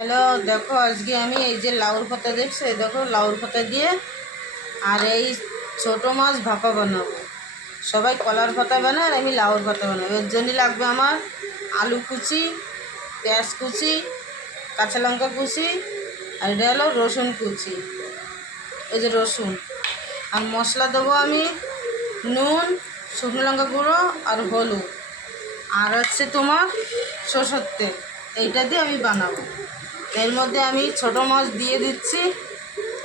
Hello, দেখো আজকে আমি এই যে লাউর পাতা দেখছো, এই দেখো লাউর পাতা দিয়ে আর এই ছোট মাছ ভাপা বানাবো। সবাই কলার পাতা বানায় আর আমি লাউর পাতা বানাবো। এর জন্য লাগবে আমার আলু কুচি, পেঁয়াজ কুচি, কাঁচা লঙ্কা কুচি, আর এটা হলো রসুন কুচি। এই যে রসুন আর মশলা দেবো আমি নুন, শুকনো লঙ্কা গুঁড়ো আর হলুদ, আর হচ্ছে তোমার সরষের তেল। এইটা দিয়ে আমি বানাবো। এর মধ্যে আমি ছোটো মাছ দিয়ে দিচ্ছি।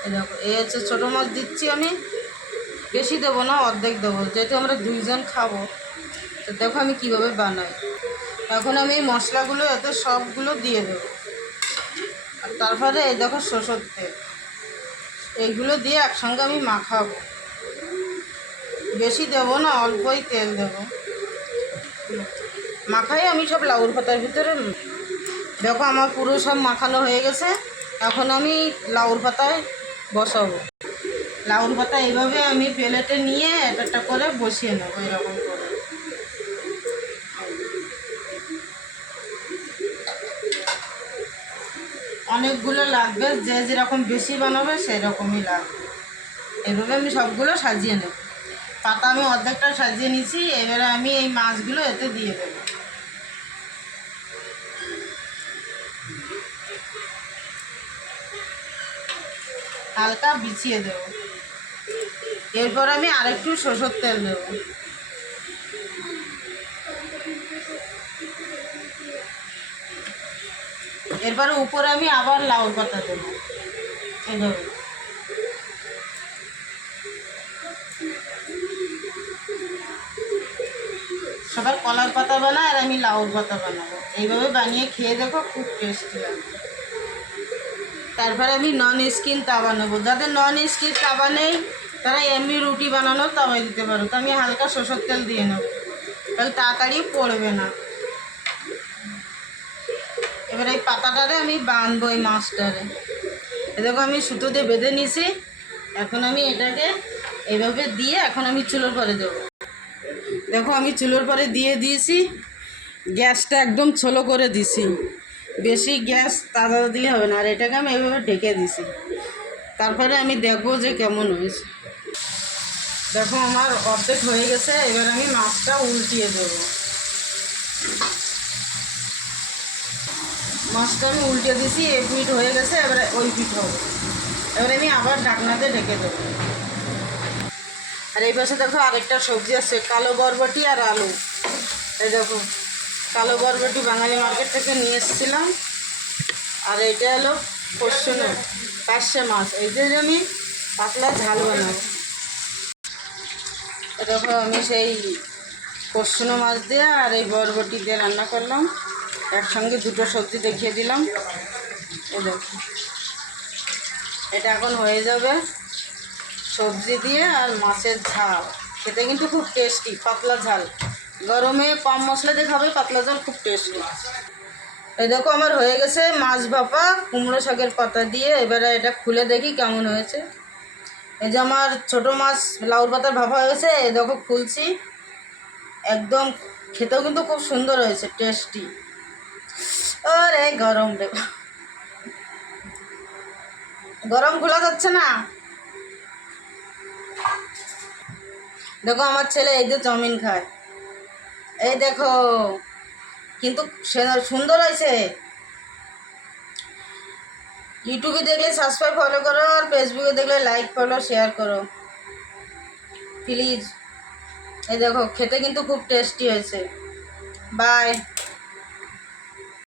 এই দেখো, এই হচ্ছে ছোটো মাছ দিচ্ছি আমি। বেশি দেবো না, অর্ধেক দেবো, যেহেতু আমরা দুইজন খাবো। তো দেখো আমি কিভাবে বানাই। এখন আমি এই মশলাগুলো এতে সবগুলো দিয়ে দেবো। আর তারপরে এই দেখো সরষের তেল, এইগুলো দিয়ে একসঙ্গে আমি মাখাবো। বেশি দেবো না, অল্পই তেল দেবো। মাখাই আমি সব লাউর পাতার ভিতরে। দেখো আমার পুরো সব মাখানো হয়ে গেছে। এখন আমি লাউর পাতায় বসাবো। লাউর পাতা এইভাবে আমি প্লেটে নিয়ে একটা করে বসিয়ে নেবো, এরকম করে। অনেকগুলো লাগবে, যে যেরকম বেশি বানাবে সেই রকমই লাগবে। এইভাবে আমি সবগুলো সাজিয়ে নেব। পাতা আমি অর্ধেকটা সাজিয়ে নিয়েছি। এবারে আমি এই মাছগুলো এতে দিয়ে দেবো। হালকা বিছিয়ে দেব। এরপর আমি আরেকটু সরষের তেল দেবো। এরপরে উপরে আমি আবার লাউর পাতা দেবো, এইভাবে। সবার কলার পাতা বানায় আর আমি লাউর পাতা বানাবো। এইভাবে বানিয়ে খেয়ে দেখো, খুব টেস্টি লাগবে। তারপরে আমি নন স্টিক তাওয়া নেবো। যাদের নন স্টিক তাওয়া নেই তারা এমনি রুটি বানানোর তাওয়াই দিতে পারো। তো আমি হালকা সরষের তেল দিয়ে নেবো, তাহলে তাড়াতাড়ি পড়বে না। এবার এই পাতাটারে আমি বাঁধবো, এই মাছটারে। এ দেখো আমি সুতো দিয়ে বেঁধে নিয়েছি। এখন আমি এটাকে এইভাবে দিয়ে এখন আমি চুলোর পরে দেবো। দেখো আমি চুলোর পরে দিয়ে দিয়েছি। গ্যাসটা একদম ছোলো করে দিছি, বেশি গ্যাস তাজা দিলে হবে না। আর এটাকে আমি এইভাবে ঢেকে দিছি। তারপরে আমি দেখবো যে কেমন হয়েছে। দেখো আমার অর্ধেক হয়ে গেছে। এবার আমি মাছটা উল্টিয়ে দেবো। মাছটা আমি উল্টে দিছি, এই পিঠ হয়ে গেছে, এবারে ওই পিঠ হবে। এবারে আমি আবার ঢাকনাতে ঢেকে দেবো। আর এই পাশে দেখো আরেকটা সবজি আছে, কালো বরবটি আর আলু। এই দেখো কালো বরবটি বাঙালি মার্কেট থেকে নিয়ে এসেছিলাম। আর এটা হলো কচুনো পার্শে মাছ। এই যে আমি পাতলা ঝাল বানাবো। দেখো আমি সেই কচুনো মাছ দিয়ে আর এই বরবটি দিয়ে রান্না করলাম। একসঙ্গে দুটো সবজি দেখিয়ে দিলাম। এই দেখো এটা এখন হয়ে যাবে সবজি দিয়ে আর মাছের ঝাল। খেতে কিন্তু খুব টেস্টি, পাতলা ঝাল। গরমে কম মশলা দিয়ে খাবে, পাতলা ঝাল খুব টেস্টি। এই দেখো আমার হয়ে গেছে মাছ ভাপা কুমড়ো শাকের পাতা দিয়ে। এবারে এটা খুলে দেখি কেমন হয়েছে। এই যে আমার ছোটো মাছ লাউর পাতার ভাপা হয়েছে। এই দেখো খুলছি, একদম খেতেও কিন্তু খুব সুন্দর হয়েছে, টেস্টি। আরে গরম রে, গরম খোলা যাচ্ছে না। দেখো আমার ছেলে এই যে চাউমিন খায়। এই দেখো কিন্তু সুন্দর হয়েছে। ইউটিউবে দেখলে সাবস্ক্রাইব ফলো করো, আর ফেসবুকে দেখলে লাইক ফলো শেয়ার করো প্লিজ। এই দেখো খেতে কিন্তু খুব টেস্টি হয়েছে। বাই।